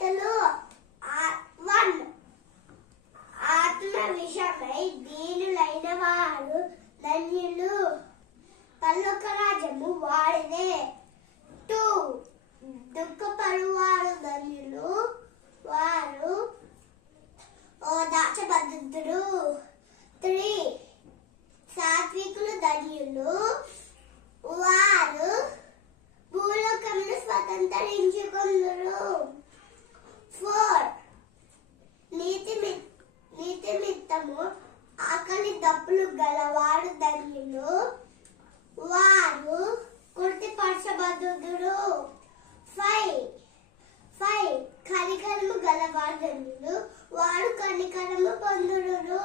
చేతులు 1 ఆత్మ విషమై దీనులైన వారు ధన్యులు పరలోక రాజ్యము వారిదే 2 దుఃఖపడువారు ధన్యులు వారు ఓదార్చబడుదురు 3 సాత్వికులు ధన్యులు వారు భూలోకమును స్వతంత్రించుకొందురు 4 నీతి నిమిత్తము ఆకలి దప్పులు గలవారు ధన్యులు వారు కుర్తిపరచబడుదురు 5 కనికరము గలవారు ధన్యులు వారు కనికరము పొందుదురు